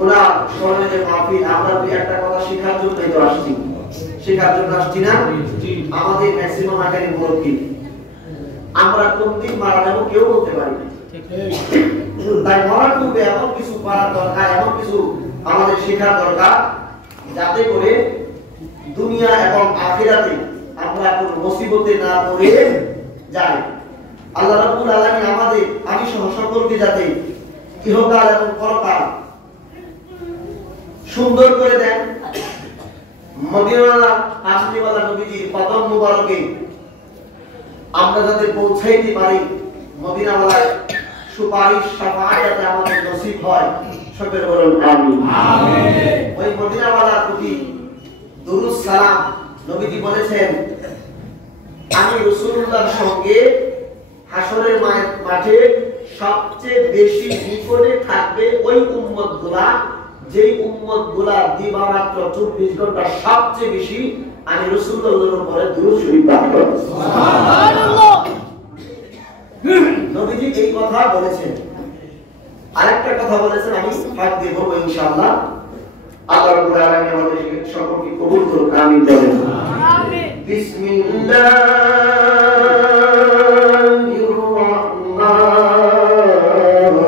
ওনার স্মরণে যে মাহফিল, আমরা দুই একটা কথা শেখার জন্যই তো আসছি, শেখার জন্য আসছি না? আমাদের ম্যাক্সিমাম আকারে মুরব্বী, আমরা কোন দিন মারা যাবো কেউ বলতে পারি না। তাই মরার পূর্বে এমন কিছু করার দরকার, এমন কিছু আমাদের শেখার দরকার, যাতে করে দুনিয়া এবং আখিরাতে আমরা কোন মুসিবতে না পড়ে যাই। আল্লাহ রাব্বুল আলামিন আমাদের, আমি সহ সকলকে যাতে ইহকাল এবং পরকাল সুন্দর করে দেন। মদিনাওয়ালা কামলিওয়ালা নবীজির কদম মুবারকে আমরা যাতে পৌঁছাইতে পারি, মদিনাওয়ালার সুপারিশ শাফাআত যাতে আমাদের নসিব হয়, সকলে বলুন আমিন। আমিন। ওই মদিনাওয়ালার প্রতি দুরূদ সালাম, নবীজি বলেছেন, আমি রাসূলুল্লাহর সঙ্গে হাসরের মাঠে সবচেয়ে বেশি নিকটে থাকবে ওই উম্মতগুলা, যেই উম্মতগুলা দিবারাত্র 24 ঘন্টা সবচেয়ে বেশি আমি রাসূলুল্লাহর উপরে দুরূদ শরীফ পাঠ করব। সুবহানাল্লাহ। নবীজি এই কথা বলেছেন। আরেকটা কথা বলেছেন, আমি ফাঁক দিয়ে বলবো ইনশাআল্লাহ। আল্লাহ রাব্বুল আলামিন আমাদের সকলকে কবুল করুন, আমিন বলেন। আমিন। বিসমিল্লাহির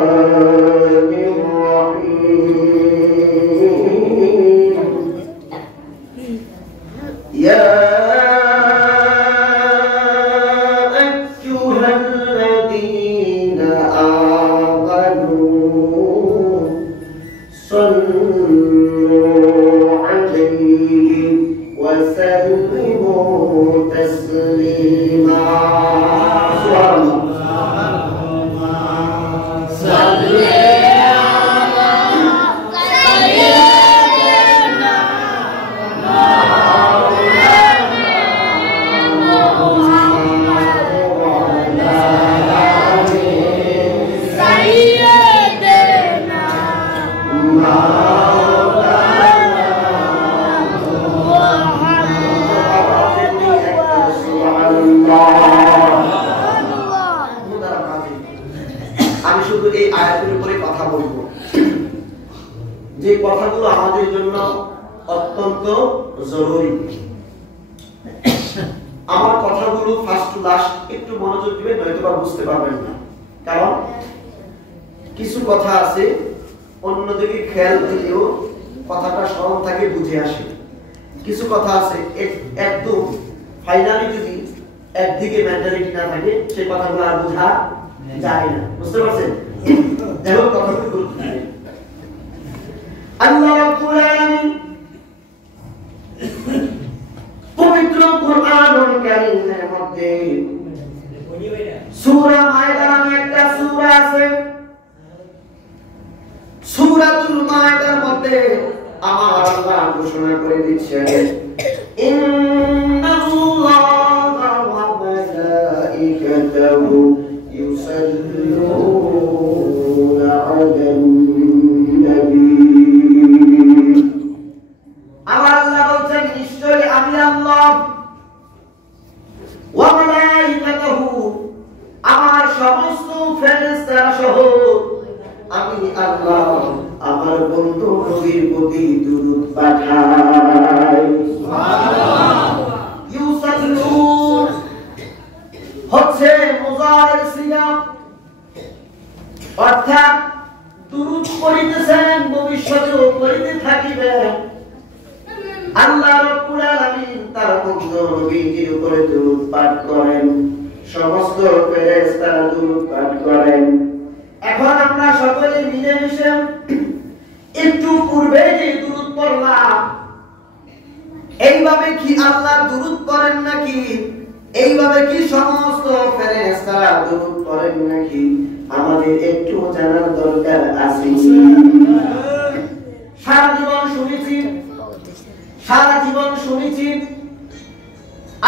রাহমানির রহিম। ইয়া আমি শুধু এই আয়াতের উপরে কথা বলবো, যে কথাগুলো আমাদের জন্য অত্যন্ত জরুরি। আমার কথাগুলো ফার্স্ট টু লাস্ট একটু মনোযোগ দিবেন, নয়তো বা বুঝতে পারবেন না। কারণ কিছু কথা আছে অন্যদিকে খেয়াল দিলেও কথাটা স্মরণ থাকে, বুঝে আসে। কিছু কথা আছে একদম ফাইনালি যদি একদিকে মেন্টালিটি না থাকে, সেই কথাগুলো আর বোঝা যায় না। বুঝতে পারছেন? দেখো কথাগুলো গুরুত্বপূর্ণ। আল্লাহ রাব্বুল আলামিন পবিত্র কুরআনুল কারীমের মধ্যে সূরা মায়দা নামে একটা সূরা আছে। সূরাতুল মায়দার মধ্যে আমার আল্লাহ ঘোষণা করে দিচ্ছেন, ইন্নাল্লাহা ওয়া মালাইকাতাহু ইউসাল্লুনা আলান নবী। আমার আল্লাহ বলছেন, নিশ্চয়ই আমি আল্লাহ, ওয়া মালাইকাতাহু আমার সমস্ত ফেরেশতারা সহ আমি আল্লাহ আমার বন্ধু নবীর প্রতি দুরূদ পাঠাই। সুবহানাল্লাহ। ইউসাল্লুন হচ্ছে মুজারের সিগা, অর্থাৎ দুরূদ পড়িতেছেন, ভবিষ্যতেও পড়িতে থাকিবেন। আল্লাহ রাব্বুল আলামিন তার বন্ধু নবীর উপরে দুরূদ পাঠ করেন, সমস্ত ফেরেশতারা দুরূদ পাঠ করেন। এখন আমরা সকলে মিলেমিশে একটু পূর্বে যে দুরূদ পড়লাম, এইভাবে কি আল্লাহ দুরূদ পড়েন নাকি? এইভাবে কি সমস্ত ফেরেশতারা দুরূদ পড়েন নাকি? আমাদের একটু জানার দরকার আছে। সারা জীবন শুনেছি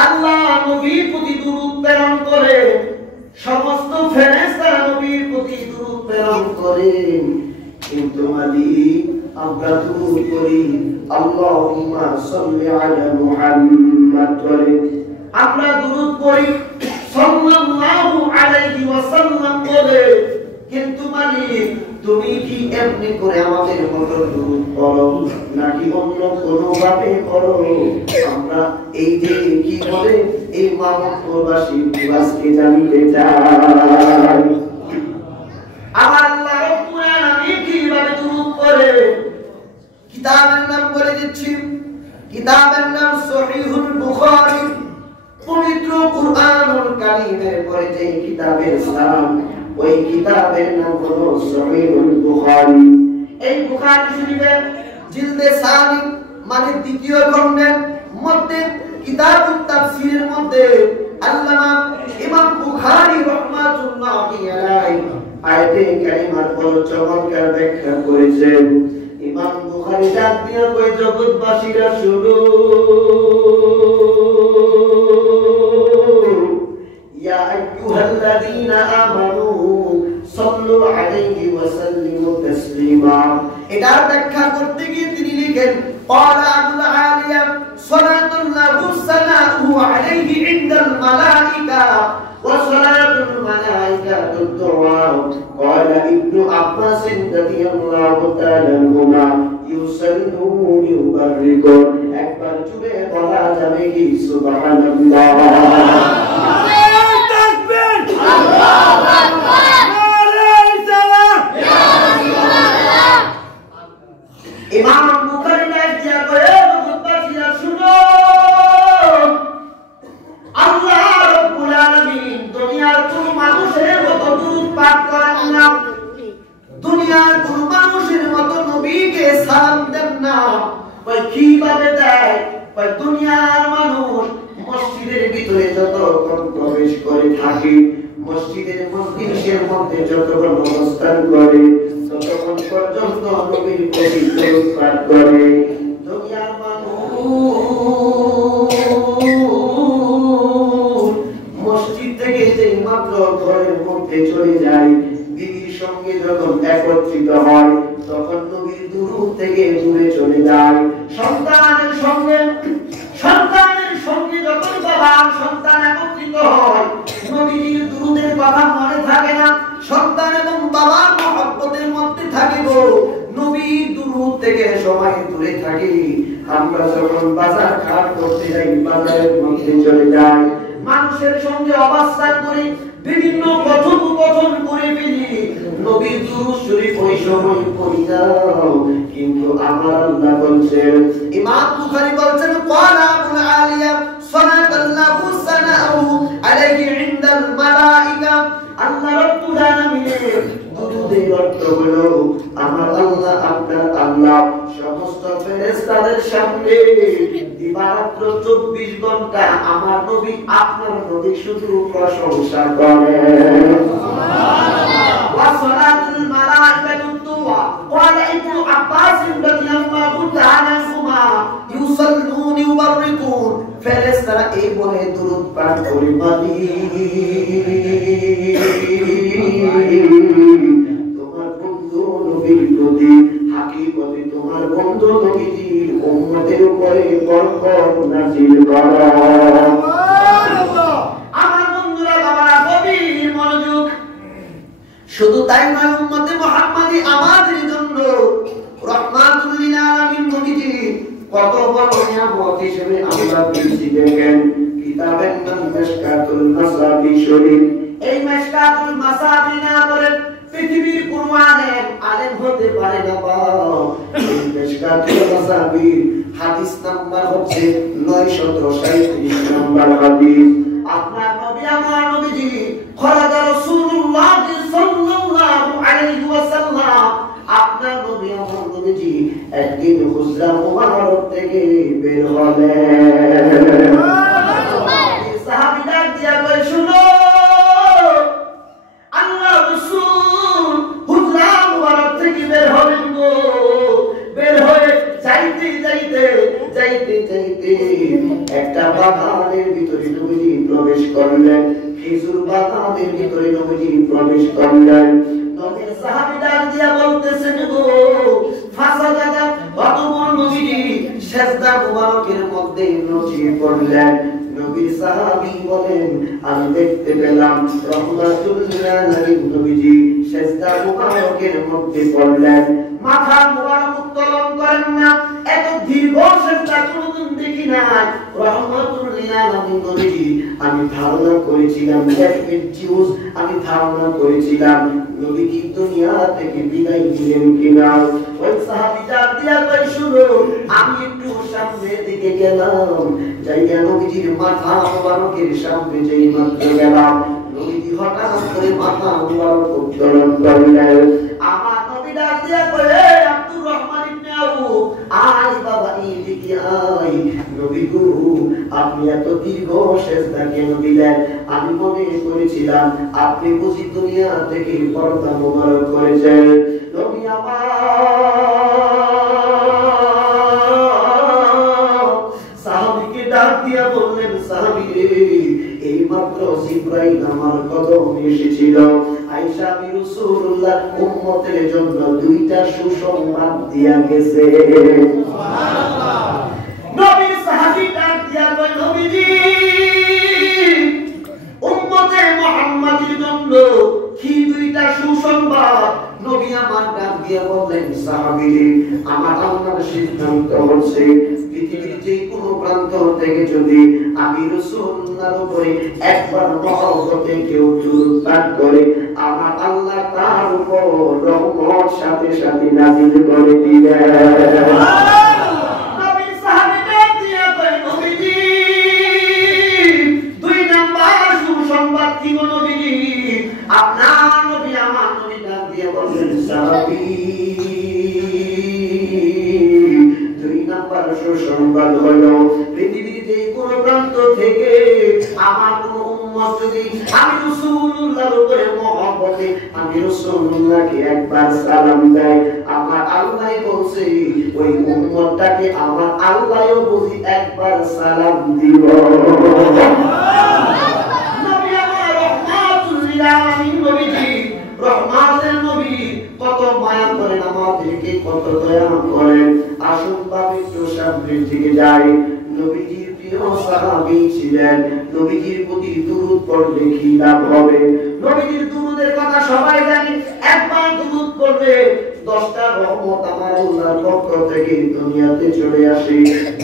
আল্লাহ নবীর প্রতি দুরূদ প্রেরণ করে, সমস্ত ফেরেশতারা নবীর প্রতি দুরূদ প্রেরণ করেন, কিন্তু মালিক আমরা দুরূদ করি আল্লাহুম্মা সাল্লি আলা মুহাম্মাদ বলে, আমরা দুরূদ করি সাল্লাল্লাহু আলাইহি ওয়াসাল্লাম বলে, কিন্তু মালিক তুমি কি এমনি করে আমাদের মতো দুরূদ পড়ো নাকি অন্য কোনো ভাবে পড়ো? আমরা এই যে কি বলে এই মাহমুদপুরবাসী দিবসকে জানতে চাই, আমার আল্লাহ রাব্বুল আলামিন কিভাবে দুরূদ পড়ে। কিতাবের নাম বলে দিচ্ছি, কিতাবের নাম সহিহুল বুখারী। পবিত্র কুরআনুল কারীমের পরে যে কিতাবের নাম, ওই কিতাবের নাম হলো সহিহুল বুখারী। এই বুখারী শরীফের জিলদে সানি মানে দ্বিতীয় খণ্ডের মধ্যে কিতাবুত তাফসীরের মধ্যে আল্লামা ইমাম বুখারী রাহমাতুল্লাহি আলাইহি আয়াতে কারিমার পর চমৎকার ব্যাখ্যা করেছেন। ইমাম বুখারী ডাক দিয়ে কই, জগৎবাসীরা শুনো, ইয়া আইয়ুহাল্লাযীনা আমানু সাল্লু আলাইহি ওয়া সাল্লিমু তাসলিমা। এটার ব্যাখ্যা করতে গিয়ে তিনি লিখেন, ক্বালা আবুল আলিয়া সালাতুল্লাহু সালাহু আলাইহি ইনদাল মালাইকা ওয়া সালাতুল মালাইকাতু দুআ। ক্বালা ইবনু আব্বাস রাদিয়াল্লাহু তাআলা আনহুমা ইউসাল্লুন ইউবাররিকুন। একবার জুড়ে বলা যাবে কি সুবহানাল্লাহ। ইমাম বুখারী নাইয়া কয়ে, জগৎবাসীরা শুনো, আল্লাহ রাব্বুল আলামিন দুনিয়ার কোন মানুষের মতো দুরূদ পাঠ করেন না, দুনিয়ার কোন মানুষের মতো নবীকে সালাম দেন না। কই কিভাবে দেয়? কই দুনিয়ার মানুষ মসজিদের ভিতরে যতক্ষণ প্রবেশ করে থাকে, মসজিদের মজলিসের মধ্যে যতক্ষণ অবস্থান করে, ততক্ষণ পর্যন্ত নবীর প্রতি দরুদ পাঠ করে। দুনিয়ার মানুষ মসজিদ থেকে যেই মাত্র ঘরের মধ্যে চলে যায়, বিবির সঙ্গে যখন একত্রিত হয়, তখন নবীর দুরূদ থেকে দূরে চলে যায়। সন্তানের সঙ্গে যখন বাবা সন্তান একত্রিত হয়, নবীর দুরূদের কথা মনে থাকে না, সন্তান এবং বাবার মহব্বতের মধ্যে থাকে গো, নবীর দুরূদ থেকে সবাই দূরে থাকে। আমরা যখন বাজার ঘাট করতে যাই, বাজারের মধ্যে চলে যাই, মানুষের সঙ্গে অবস্থান করি, বিভিন্ন কথোপকথন করে ফেলি, নবীর দুরূদ শরীফ ওই সময় পড়ি না। কিন্তু আমার আল্লাহ বলছেন, ইমাম বুখারী বলছেন, ক্বালা আবুল আলিয়া সাল্লাল্লাহু সালাহু আলাইহি ইনদাল মালাইকা। আল্লাহ রাব্বুল আলামিনের দুরূদের অর্থ হলো, আমার আল্লাহ আপনার আল্লাহ সমস্ত ফেরেশতাদের সামনে দিবারাত্র 24 ঘন্টা আমার নবী আপনার নবী শুধু প্রশংসা করেন। সুবহানাল্লাহ। ওয়া সালাতুল মালাইকাতু দুআ। ক্বালা ইবনু আব্বাস রাদিয়াল্লাহু তাআলা আনহুমা ইউসাল্লুন ইউবাররিকুন। ফেরেশতারা এই বলে দুরূদ পাঠ করে, বলি তোমার বন্ধু নবীর প্রতি, হাকিকতে তোমার বন্ধু নবীজির উম্মতের উপরে বরকত নাযিল করো। সুবহানাল্লাহ। আমার বন্ধুরা, বাবারা, গভীর মনোযোগ। শুধু তাই নয়, উম্মতে মুহাম্মাদি আমাদের জন্য রাহমাতুল লিল আলামিন নবীজি কত বড় নিয়ামত হিসেবে আমরা পেয়েছি। দেখেন, কিতাবের নাম মিশকাতুল মাসাবি শরীফ। এই মিশকাতুল মাসাবি না বলে পৃথিবীর কোন আলেম হতে পারে না। এই মিশকাতুল মাসাবির হাদিস নাম্বার হচ্ছে 937 নাম্বার হাদিস। আপনার নবী, আমার নবীজি খরাজা রাসূলুল্লাহ সাল্লাল্লাহু আলাইহি ওয়াসাল্লাম, আপনার নবী, আমার নবীজি একদিন হুজরা মুবারক থেকে বের হলেন। সাহাবীরা দিয়া কই, শুনো, আল্লাহ রাসূল হুজরা মুবারক থেকে বের হলেন গো। বের হয়ে যাইতে একটা বাগানের ভিতরে নবীজি প্রবেশ করলেন। খেজুর বাগানের ভিতরে নবীজি প্রবেশ করলেন। নবীর সাহাবীরা দিয়া বলতেছেন, গো ফাসাদাদা, অতঃপর নবীজি সিজদা মুবারকের মধ্যে লুটিয়ে পড়লেন। নবীর সাহাবী বলেন, আমি দেখতে পেলাম রাহমাতুল লিল আলামিন নবীজি সেজদা মুবারকের মধ্যে পড়লেন, মাথা মুবারক উত্তোলন করেন না, এত দীর্ঘ সেজদা কোনদিন দেখি নাই। রহমাতুল লিল আলামিন নবীজি, আমি ধারণা করেছিলাম আমি ধারণা করেছিলাম নবী কি দুনিয়া থেকে বিদায় নিলেন কিনা। ওই সাহাবী ডাক দিয়া কই, শুনো, আমি একটু সামনের দিকে গেলাম, যাইয়া নবীজির মাথা মুবারকের সামনে যেই মাত্র গেলাম, নবীজি হঠাৎ করে মাথা মুবারক উত্তোলন করলেন। আমার নবী ডাক দিয়া কই, আব্দুর রহমান ইবনে আউফ, আয় বাবা এইদিকে আয়। নবী গো, আপনি এত দীর্ঘ সেজদা কেন দিলেন? আমি মনে করেছিলাম আপনি বুঝি দুনিয়া থেকে পর্দা মোবারক করেছেন। নবী আমার সাহাবীকে ডাক দিয়া বললেন, সাহাবী রে, এই মাত্র জিবরাইল আমার কদমে এসেছিল, আয়েশা আমি রাসূলুল্লাহ উম্মতের জন্য দুইটা সুসংবাদ দিয়া গেছে। সুবহানাল্লাহ। নবী সাহাবী ডাক দিয়া কই, নবীজি, উম্মতে মুহাম্মাদের জন্য কি দুইটা সুসংবাদ? নবী আমার ডাক দিয়া বললেন, সাহাবী, আমার আল্লাহর সিদ্ধান্ত হচ্ছে পৃথিবীর যে কোনো প্রান্ত থেকে যদি আমি রাসূলুল্লাহর উপরে একবার মহব্বতে কেউ দুরূদ পাঠ করে, আমার আল্লাহ তার উপর রহমত সাথে সাথে নাযিল করে দিবেন। সুবহানাল্লাহ। নবী সাহাবী ডাক দিয়া কই, নবীজি, দুই নাম্বার সুসংবাদ কি গো নবীজি? আপনার নবী আমার নবী ডাক দিয়া বললেন, সাহাবী, দুই নাম্বার সুসংবাদ হলো পৃথিবীর যে কোনো প্রান্ত থেকে আমার কোন উম্মত যদি আমি রাসূলুল্লাহর উপরে মহব্বতে আমি রাসূলুল্লাহকে একবার সালাম দেয়, আমার আল্লাহ বলছে ওই উম্মতটাকে আমার আল্লাহও বুঝি একবার সালাম দিব। নবী আমার রহমাতুল লিল আলামিন নবীজি, রহমাতের নবী, কত মায়া করেন আমাদেরকে, কত দয়া করেন। আসুন বাবা একটু সামনের দিকে যাই। নবীজির প্রিয় সাহাবী ছিলেন, নবীজির প্রতি দুরূদ পড়লে কি লাভ হবে? নবীজির দুরূদের কথা সবাই জানি, একবার দুরূদ পড়লে 10টা রহমত আমার আল্লাহর পক্ষ থেকে দুনিয়াতে চলে আসে,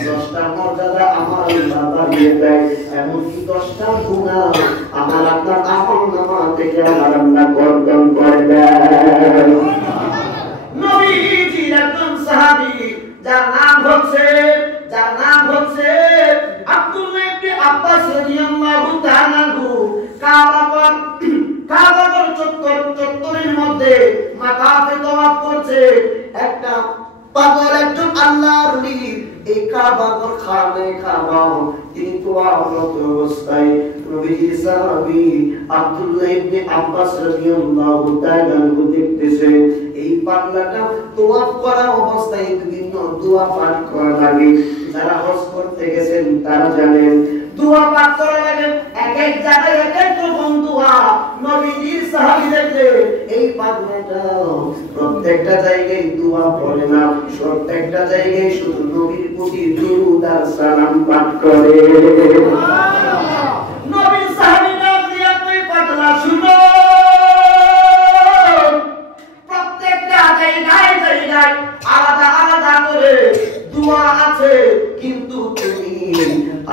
10টা মর্যাদা আমার আল্লাহ বাড়িয়ে দেয়, এমনকি 10টা গুনাহ আমার আপনার আমলনামা থেকে আমার আল্লাহ বর্জন করে দেয়। নবীজির একজন সাহাবী যার নাম হচ্ছে আব্দুল্লাহ ইবনে আব্বাস রাদিয়াল্লাহু তাআলা আনহু, কাবার চত্বরের মধ্যে মাথাতে তওয়াফ করছে একটা পাগল, একজন আল্লাহর ওলি। এই কাবার খানে কাবা তিনি তওয়াফরত অবস্থায় নবীজির সাহাবী আব্দুল্লাহ ইবনে আব্বাস রাদিয়াল্লাহু তাআলা আনহু দেখতেছে এই পাগলাটা তওয়াফ করা অবস্থায় বিভিন্ন দোয়া পাঠ করা লাগে। যারা হজ করতে গেছেন তারা জানেন দোয়া পাঠ করা লাগে, এক এক জায়গায় এক এক রকম দোয়া। নবীজির সাহাবীদেরকে এই পাগলাটা প্রত্যেকটা জায়গায় দোয়া পড়ে না, প্রত্যেকটা জায়গায় শুধু নবীর প্রতি দুরূদ আর সালাম পাঠ করে। সুবহানাল্লাহ। নবীর সাহাবীরা দিয়া কই, পাগলা শুনো, প্রত্যেকটা জায়গায় আলাদা আলাদা করে দোয়া আছে, কিন্তু তুমি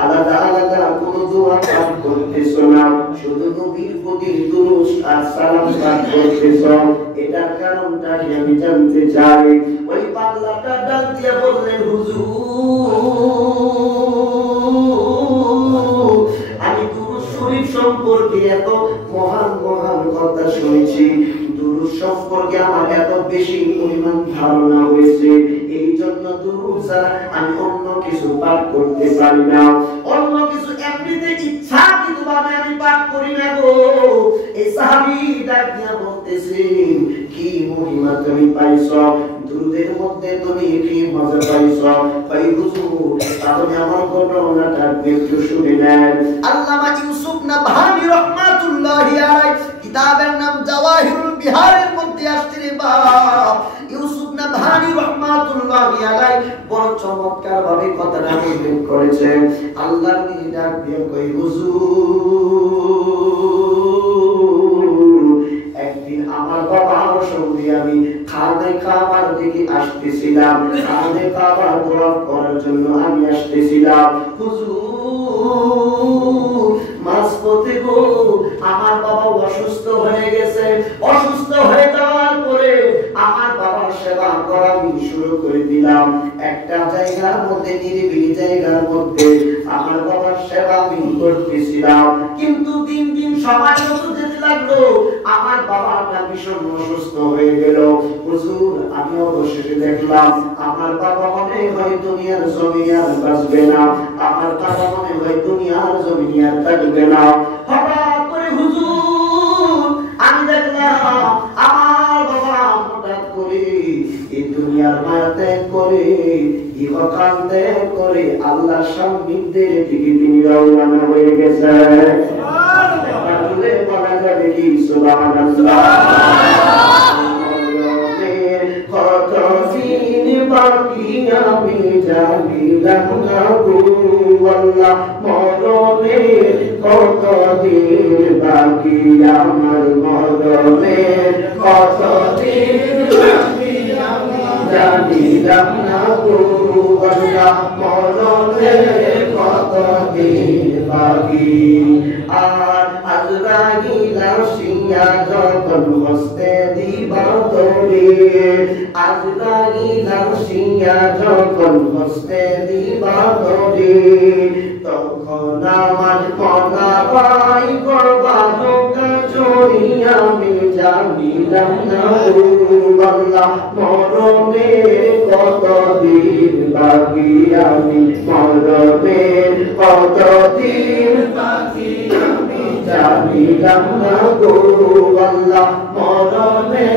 আলাদা আলাদা কোন দোয়া পাঠ করতেছো না, শুধু নবীর প্রতি দুরূদ আর সালাম পাঠ করতেছো। এটার কারণটা কি আমি জানতে চাই। ওই পাগলাটা ডাক দিয়ে বললেন, হুজুর, আমি দুরূদ শরীফ সম্পর্কে এত মহান মহান কথা শুনেছি, দুরূদ সম্পর্কে আমার এত বেশি পরিমাণ ধারণা হয়েছে, এই জন্য দুরূদ ছাড়া আমি অন্য কিছু পাঠ করতে পারি না, অন্য কিছু এমনিতে ইচ্ছাকৃতভাবে আমি পাঠ করি না গো। এই সাহাবী ডাক দিয়া বলতেছেন, কি মহিমা তুমি পাইছো দুরূদের মধ্যে, তুমি কি মজা পাইছো? ভাই হুজুর, তাহলে আমার ঘটনাটা একটু শুনে নেন। আল্লামা ইউসুফ নাবহানী রাহমাতুল্লাহি আলাইহি কিতাবের নাম জাওয়াহিরুল বিহারের মধ্যে আসছে রে বাপ। ইউসুফ নাবহানী রাহমাতুল্লাহি আলাইহি বড় চমৎকার ভাবে কথাটা উল্লেখ করেছেন। আল্লাহর নবী ডাক দিয়ে কই, হুজুর, একদিন আমার বাবার সঙ্গে আমি খানে খাবার দিকে আসতেছিলাম, খানে খাবার তওয়াফ করার জন্য আমি আসতেছিলাম। হুজুর মাঝপথে গো আমার বাবা অসুস্থ হয়ে গেছে। অসুস্থ হয়ে যাওয়ার পরে আমার বাবার সেবা করা আমি শুরু করে দিলাম। একটা জায়গার মধ্যে, নিরিবিলি জায়গার মধ্যে আমার বাবার সেবা আমি করতেছিলাম। কিন্তু দিন দিন সময় যত যেতে লাগলো আমার বাবাটা ভীষণ অসুস্থ হয়ে গেল। হুজুর আমি অবশেষে দেখলাম আমার বাবা মনে হয় দুনিয়ার জমিনে আর বাঁচবে না, আমার বাবা মনে হয় দুনিয়ার জমিনে আর থাকবে না। হঠাৎ করে হুজুর আমি দেখলাম আমার বাবা হঠাৎ করে এই দুনিয়ার মায়া ত্যাগ করে, ইহকাল ত্যাগ করে আল্লাহর সান্নিধ্যের দিকে তিনি রওনা হয়ে গেছে। বলা যাবে কি সুবহানাল্লাহ। কতদিন বাকি আমি জানিলাম না গো আল্লাহ, মরণে কতদিন বাকি আমার, মরণে কতদিন বাকি আমি জানিলাম না গো আল্লাহ, মরণে কতদিন বাকি। আর আজরাইল আসিয়া যখন হস্তে দিবা তোরে, আজরাইল আসিয়া যখন হস্তে দিবা তোরে, তখন আমার মনা পাই করবা নৌকা চড়ি আমি জানিলাম না গো আল্লাহ, মরণে কতদিন বাকি আমি, মরণে কতদিন বাকি আমি জানিলাম না গো আল্লাহ, মরণে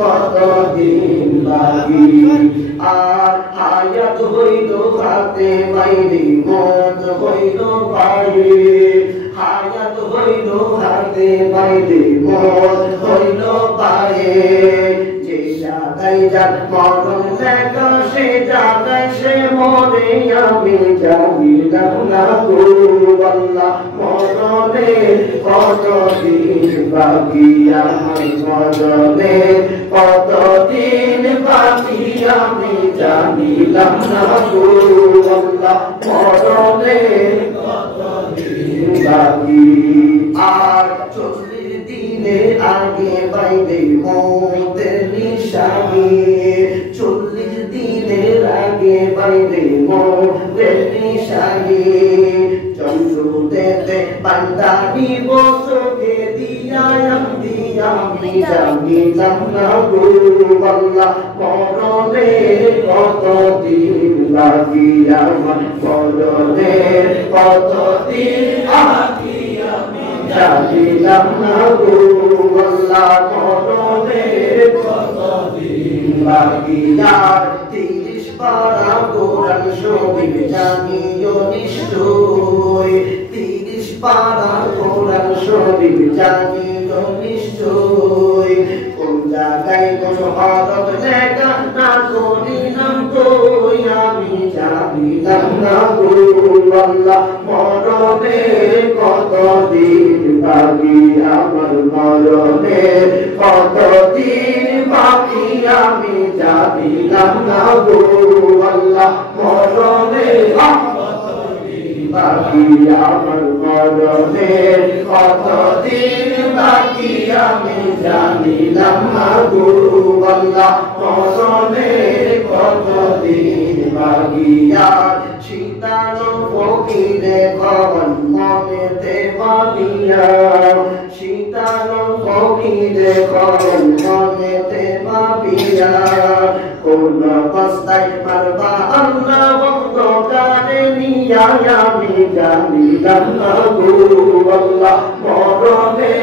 কতদিন বাকি। আর হায়াত হইল হাতে বাইরে, মত হইল বাইরে, হায়াত হইল হাতে বাইরে, মত হইল বাইরে। যে জায়গায় যার মরণ লেখা সে জায়গায় সে মরে আমি জানিলাম না গো আল্লাহ, মরণে কতদিন বাকি আমার, মরণে কতদিন বাকি আমি জানিলাম না গো আল্লাহ, মরণে কতদিন বাকি। আর 40 দিনের আগে বাইরে মতের নিশানি, 40 দিনের আগে বাইরে মতের নিশানি। চন্দ্রদেতে বান্দানি বসকে দিয়া আমি জানিলাম না গো আল্লাহ, মরণে কতদিন বাকি আমার, মরণে কতদিন বাকি আমি জানিলাম না গো আল্লাহ, মরণে কতদিন বাকি। আর 30 পারা কোরআন শরীফ জানিও নিশ্চয়, 30 পারা কোরআন শরীফ জানিও নিশ্চয়। কোন জায়গায় কোন হরফ লেখা না করিলাম কই আমি জানিলাম না গো আল্লাহ, মরণে কতদিন বাকি আমার, মরণে কতদিন বাকি আমি জানিলাম না গো আল্লাহ, মরণে কতদিন বাকি আমার, মরণে কতদিন বাকি আমি জানিলাম না গো আল্লাহ, মরণে কতদিন বাকি। আর শীতল ফকিরে কখন মনেতে ভাবিয়া, শীতল ফকিরে কখন মনেতে ভাবিয়া, কোন অবস্থায় মারবা আল্লাহ বন্ধ কারে নিয়া আমি জানিলাম না গো আল্লাহ, মরণে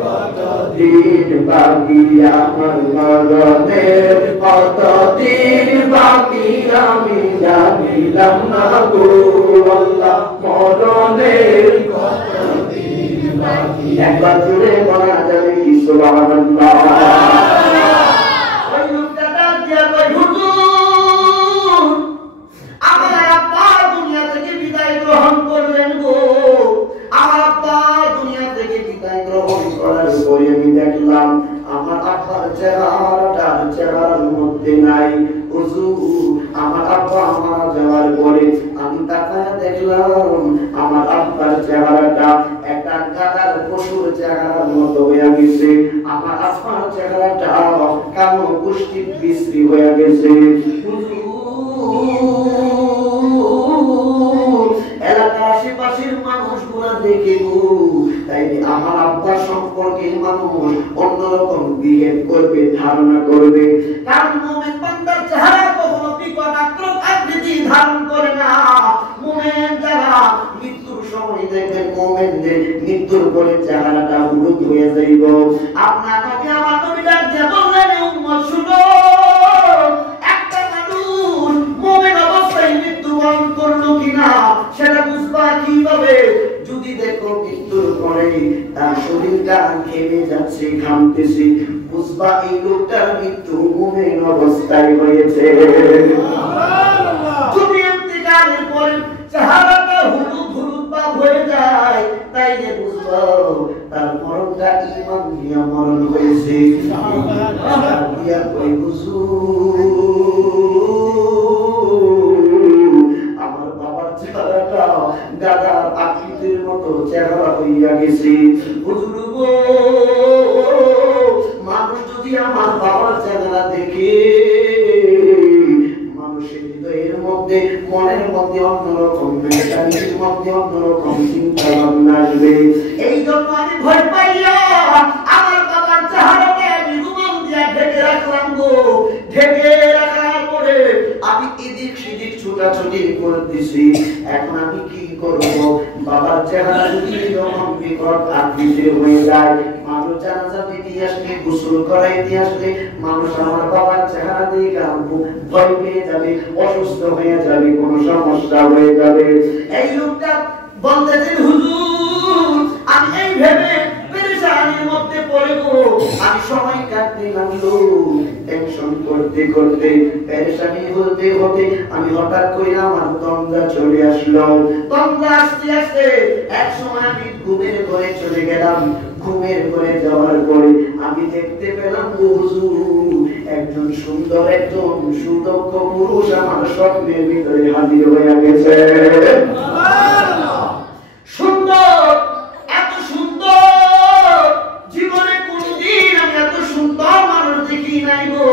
কতদিন বাকি আমার, মরণে কতদিন বাকি আমি জানিলাম না গো আল্লাহ, মরণে কতদিন বাকি। একবার জুড়ে বলা যাবে কি সুবহানাল্লাহ। ওই লোকটা ডাক দিয়া কই, হুজুর আমার আব্বা দুনিয়া থেকে বিদায় গ্রহণ করলেন গো, আমার আব্বা দুনিয়া থেকে বিদায় গ্রহণ করার পরে আমি দেখলাম আমার আব্বা পরে আমি তাকায় দেখলাম আমার আব্বার চেহারাটা একটা গাদার পশুর চেহারার মতো হয়ে গেছে। আমার আব্বার চেহারাটা কালো কুষ্টি বিশ্রী হয়ে গেছে। এলাকার আশেপাশের মানুষগুলা দেখে তাই আমার আব্বা সম্পর্কে মানুষ অন্যরকম বিহেভ করবে, ধারণা করবে। কারণ মুমিন বান্দার চেহারা কখনো বিকটাত্মক আকৃতি ধারণ করে না। মুমিন যারা মৃত্যুর সময় দেখবেন মুমিনদের মৃত্যুর পরে চেহারাটা হলুদ হয়ে যাইব। আপনার নবী আমার নবী ডাক দিয়ে বললেন, উম্মত শুনো, একটা মানুষ মুমিন অবস্থায় মৃত্যুবরণ করলো কিনা সেটা বুঝবা কিভাবে? যদি দেখো মৃত্যুর পরে তার শরীরটা ঘেমে যাচ্ছে, ঘামতেছে, বুঝবা এই লোকটার মৃত্যু মুমিন অবস্থায় হয়েছে। যদি ইন্তেকালের পরে চেহারাটা হলুদ হলুদ ভাব হয়ে যায় তাইলে বুঝবা তার মরণটা ঈমান নিয়ে মরণ হয়েছে। আমার বাবার চেহারাটা গাদার আকৃতির মতো চেহারা হইয়া গেছে। হুজুর গো, মানুষ যদি আমার বাবার চেহারা দেখে মানুষের হৃদয়ের মধ্যে, মনের মধ্যে অন্যরকম মেন্টালিটির মধ্যে অন্যরকম চিন্তা ভাবনা আসবে। এই জন্য আমি ভয় পাইয়া আমার বাবার চেহারাকে আমি রুমাল দিয়ে ঢেকে রাখলাম গো। ঢেকে রাখার পরে আমি এদিক সেদিক ছোটাছুটি করতেছি। এখন আমি কি করব? বাবার চেহারা যদি এরকম বিকট আকৃতির হয়ে যায়, মানুষ জানাজা দিতে আসলে, গোসল করাইতে আসলে মানুষ আমার বাবার চেহারা দিয়ে ভয় পেয়ে যাবে, অসুস্থ হয়ে যাবে, কোনো সমস্যা হয়ে যাবে। এই লোকটা বলতেছেন, হুজুর আমি এই ভেবে পেরেশানির মধ্যে পড়ে গো। আমি সময় কাটতে লাগলো, টেনশন করতে করতে, পেরেশানি হতে হতে আমি হঠাৎ করে আমার তন্দ্রা চলে আসলো। তন্দ্রা আসতে আসতে এক সময় আমি ঘুমের ঘরে চলে গেলাম। ঘুমের ঘরে যাওয়ার পরে আমি দেখতে পেলাম হুজুর একজন সুন্দর, একজন সুদক্ষ পুরুষ আমার স্বপ্নের ভিতরে হাজির হয়ে গেছে। সুন্দর, এত সুন্দর, জীবনে কোনদিন আমি এত সুন্দর মানুষ দেখি নাই গো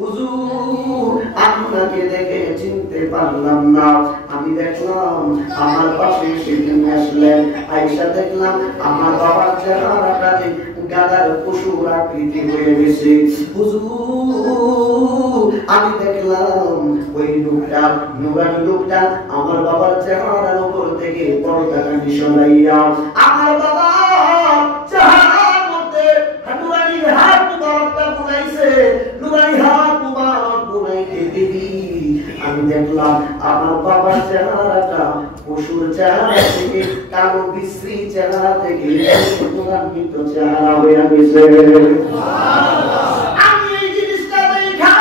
হুজুর। আপনাকে দেখে চিনতে পারলাম না। আমি দেখলাম আমার পাশে সেদিন আসলেন, আয়েশা দেখলাম আমার বাবার চেহারাটা গাদার পশুর আকৃতি হয়ে গেছে হুজুর। আমি দেখলাম ওই লোকটা, নুরানি লোকটা আমার বাবার চেহারার উপর থেকে পর্দাটা সরাইয়া আমার বাবার চেহারার মধ্যে নুরানির হাত মুবারকটা বুলাইছে। নুরানি হাত মুবারক বুলাইতে দিবি আমি দেখলাম আমার বাবার চেহারাটা পশুর চেহারা থেকে কালো বিশ্রী চেহারা থেকে সুন্দরান্বিত চেহারা হয়ে গেছে। আমি এই জিনিসটা দেখা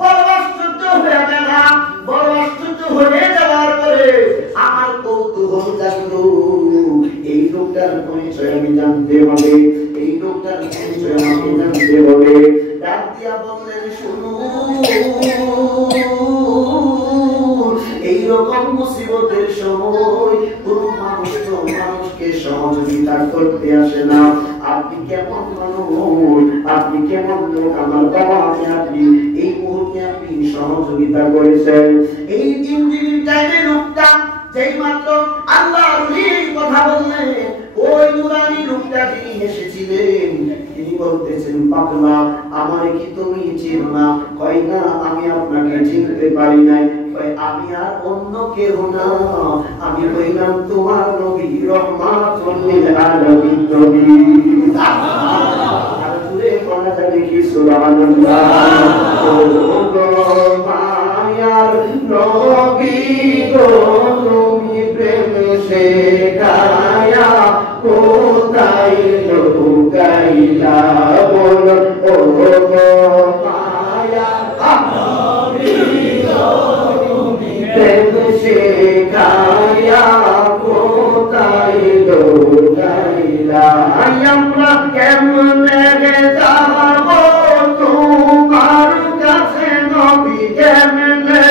বড় আশ্চর্য হয়ে গেলাম। বড় আশ্চর্য হয়ে যাওয়ার পরে আমার কৌতূহল জাগলো, এই লোকটার পরিচয় আমি জানতে হবে, এই লোকটার পরিচয় আমাকে জানতে হবে। ডাক দিয়া বললেন, শুনুন, এইরকম মুসিবতের সময় কোন মানুষ তো মানুষকে সহযোগিতা করতে আসে না। আপনি কেমন মানুষ, আপনি কেমন লোক, আমার বাবাকে আপনি এই মুহূর্তে আপনি সহযোগিতা করেছেন। এই 3 দিনের টাইমে লোকটা যেই মাত্র আল্লাহর কথা বললেন, ওই নুরানি লোকটা যিনি এসেছিলেন তিনি বলতেছেন, পাগলা আমারে কি তুমি চিনো না? কই না, আমি আপনাকে চিনতে পারি নাই। কই আমি আর অন্য কেউ না, আমি হইলাম তোমার নবী, রহমাতুল লিল আলামিন নবী। আর দূরে পড়া যাবে কি সুবহানাল্লাহ। ও গো মায়ার নবী গো, তুমি প্রেম শেখায়া কোথায় লুকাইলা বলো। ও গো মায়ার নবী গো, তুমি প্রেম শেখায়া কোথায় লুকাইলা। আমরা কেমনে যাব তোমার কাছে নবী, কেমনে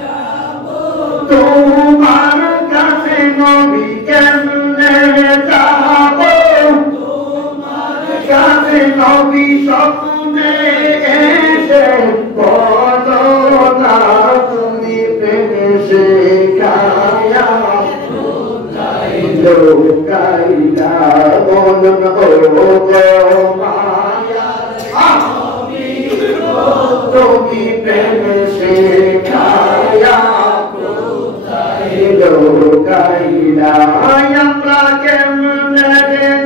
যাব লোকাইলা বলন ও গো মায়া আমি তুমি প্রেম শেখায়া কোথায় লোকাইলা আমরা কেমনে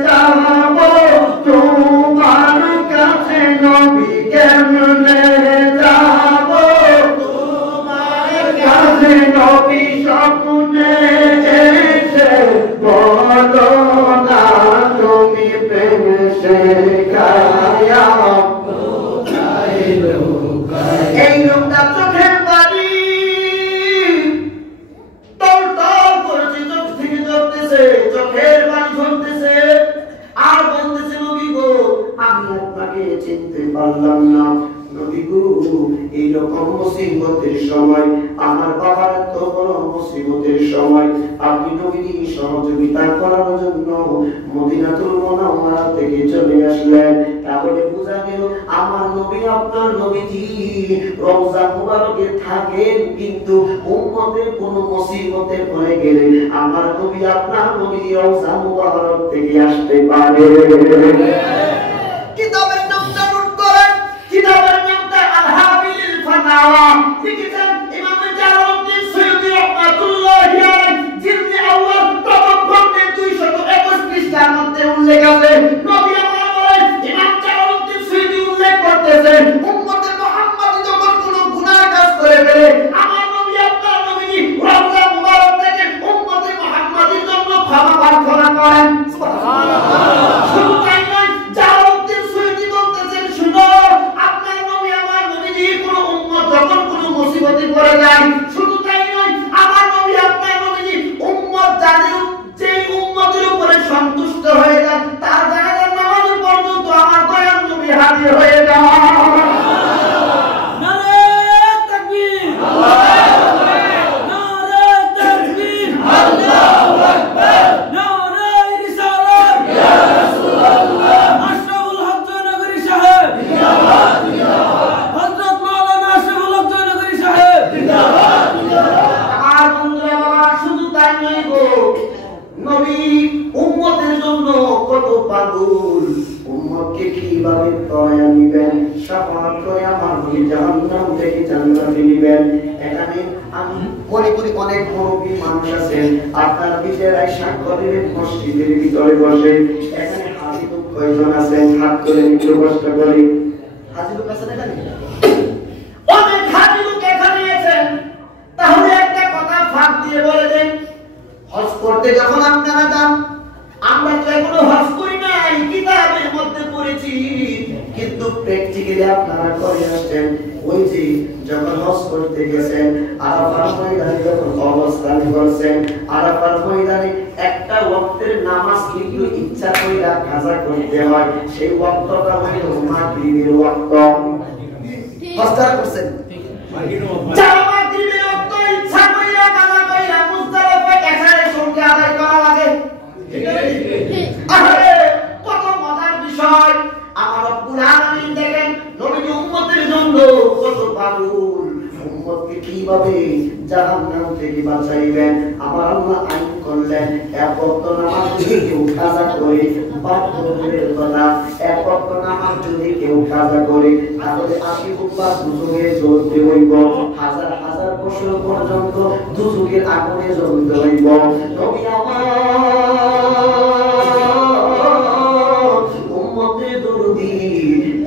যাব তোমার কাছে নবী কেমনে যাব তোমার কাছে নবী স্বপ্নে এসে বলো না তুমি প্রেম শেখায়া কোথায় লোকাইলা এই লোকটা চোখের বাড়ি টলটল করেছে চোখ থেকে ঝরতেছে চোখের বাড়ি ঝরতেছে আর বলতেছে নবী গো আমি আপনাকে চিনতে পারলাম না নবী গো এইরকম মুসিবতের সময় আমার বাবার তো বড় মুসিবতের সময় আপনি নবীর সহযোগিতা করার জন্য মদিনাতুল মুনাওয়ারা থেকে চলে আসলেন তাহলে বোঝা গেল আমার নবী আপনার নবীজি রওজা মুবারকে থাকেন কিন্তু উম্মতের কোনো মুসিবতে পড়ে গেলে আমার নবী আপনার নবী রওজা মুবারক থেকে আসতে পারে কিতাবের নামটা নোট করেন কিতাবের নামটা আল-হাবিল ফানাওয়া লিখেছেন ইমাম জালালউদ্দিন সৈয়দী রাহমাতুল্লাহি আলাইহি জিলদে আউয়াল প্রথম খণ্ডে 221 পৃষ্ঠার মধ্যে উল্লেখ আছে নবী আমার বলেন ইমাম জালালউদ্দিন সৈয়দী উল্লেখ করতেছেন উম্মতে মুহাম্মাদী যখন কোনো গুনাহ কাজ করে ফেলে আমার নবী আপনার নবী রওজা মুবারক থেকে উম্মতে মুহাম্মাদীর জন্য ক্ষমা প্রার্থনা করেন সুবহানাল্লাহ শুধু তাই নয় জালালউদ্দিন সৈয়দী বলতেছেন শুনো আপনার নবী আমার নবীজি কোনো উম্মত যখন কোনো মুসিবতে পড়ে যায় শুধু তাই নয় আমার নবী আপনার নবীজি উম্মত যাদের যে উম্মতের উপরে সন্তুষ্ট হয়ে যায় তার জানাজার নামাজ পর্যন্ত আমার দয়াল নবী হাজির হয়ে যায় নবী উম্মতের জন্য কত পাগল উম্মতকে কিভাবে দয়া নিবেন শাফাআত করে আমার নবী জাহান্নাম থেকে জান্নাতে নিবেন এখানে আমি মনে করি অনেক মুরব্বী মানুষ আছেন আপনার নিজেরাই সাক্ষ্য দিবেন মসজিদের ভিতরে বসে এখানে হাজি লোক কয়জন আছেন হাত তুলে একটু কষ্ট করে হাজি লোক আছেন এখানে অনেক হাজি লোক এখানে আছেন তাহলে একটা কথা ফাঁক দিয়ে বলে দেন হজ করতে যখন আপনারা যান আমরা তো এখনো হজ করি নাই কিতাবের মধ্যে পড়েছি কিন্তু প্র্যাকটিক্যালি আপনারা করে আসছেন ওই যে যখন হজ করতে গেছেন আরাফার ময়দানে যখন অবস্থান করছেন আরাফার ময়দানে একটা ওয়াক্তের নামাজ কিন্তু ইচ্ছা কইরা কাজা করতে হয় সেই ওয়াক্তটা হইল মাগরিবের ওয়াক্ত হজটা করছেন মাগরিবের ওয়াক্ত ইচ্ছা কইরা কাজা কইরা মুজদালিফায় এখানে সঙ্গে আদায় করা লাগে আরে কত মজার বিষয় আমার রব্বুল আলামিন দেখেন নবীর উম্মতের জন্য কত পাগল উম্মতকে কিভাবে জাহান্নাম থেকে বাঁচাইবেন আমার আল্লাহ আইন করলেন এক ওয়াক্ত নামাজ যদি কেউ কাজা করে বাধ্যের কথা এক ওয়াক্ত নামাজ যদি কেউ কাজা করে তাহলে 80 বার দুজকে জ্বলতে হইব হাজার হাজার বছর পর্যন্ত দুজকের আগুনে জ্বলতে হইব নবী আমার উম্মতের দরদি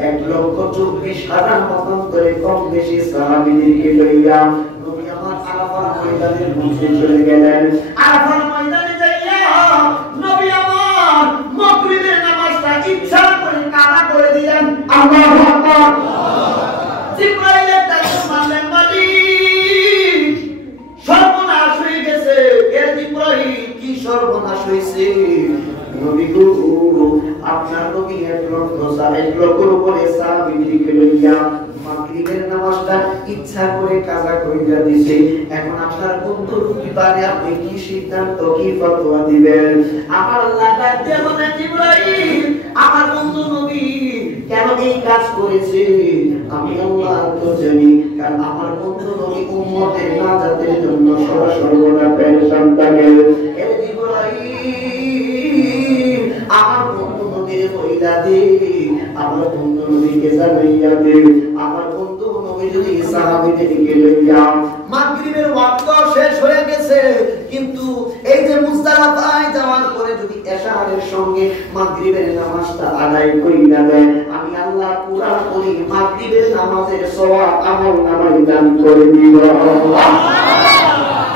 1,24,000 মতন করে কম বেশি সাহাবীদেরকে লইয়া নবী আমার আরাফার ময়দানের মধ্যে চলে গেলেন আরাফার ময়দানে যাইয়া নবী আমার মাগরিবের নামাজটা ইচ্ছা করে কাজা করে দিলেন আল্লাহু আকবার জিবরাইলের ডাকে মানলেন মালিক সর্বনাশ হয়ে গেছে এর জিবরাইল কি সর্বনাশ হইছে নবী গো আপনার নবী 1,00,000 উপরে সাহাবীদেরকে লইয়া মাগরিবের নামাজটা ইচ্ছা করে কাজা কইরা দিছে এখন আপনার বন্ধু বিবাদে আপনি কি সিদ্ধান্ত কি ফতোয়া দিবেন আমার আল্লাহ ডাকতে বলে জিবরাইল আমার বন্ধু নবী কেন এই কাজ করেছে আমি আল্লাহ তো জানি কারণ আমার বন্ধু নবী উম্মতের নাজাতের জন্য সর্বদা পেরেশান থাকে এ জিবরাইল আমার বন্ধু নবীকে জানাইয়া দে আমার বন্ধু নবী যদি সাহাবীদেরকে লইয়া মাগরিবের ওয়াক্ত শেষ হয়ে গেছে কিন্তু এই যে মুজদালিফায় যাওয়ার পরে যদি এশারের সঙ্গে মাগরিবের নামাজটা আদায় কইরা দেয় আমি আল্লাহ পুরা করি মাগরিবের নামাজের সওয়াব আমল নামায় দান করে দিব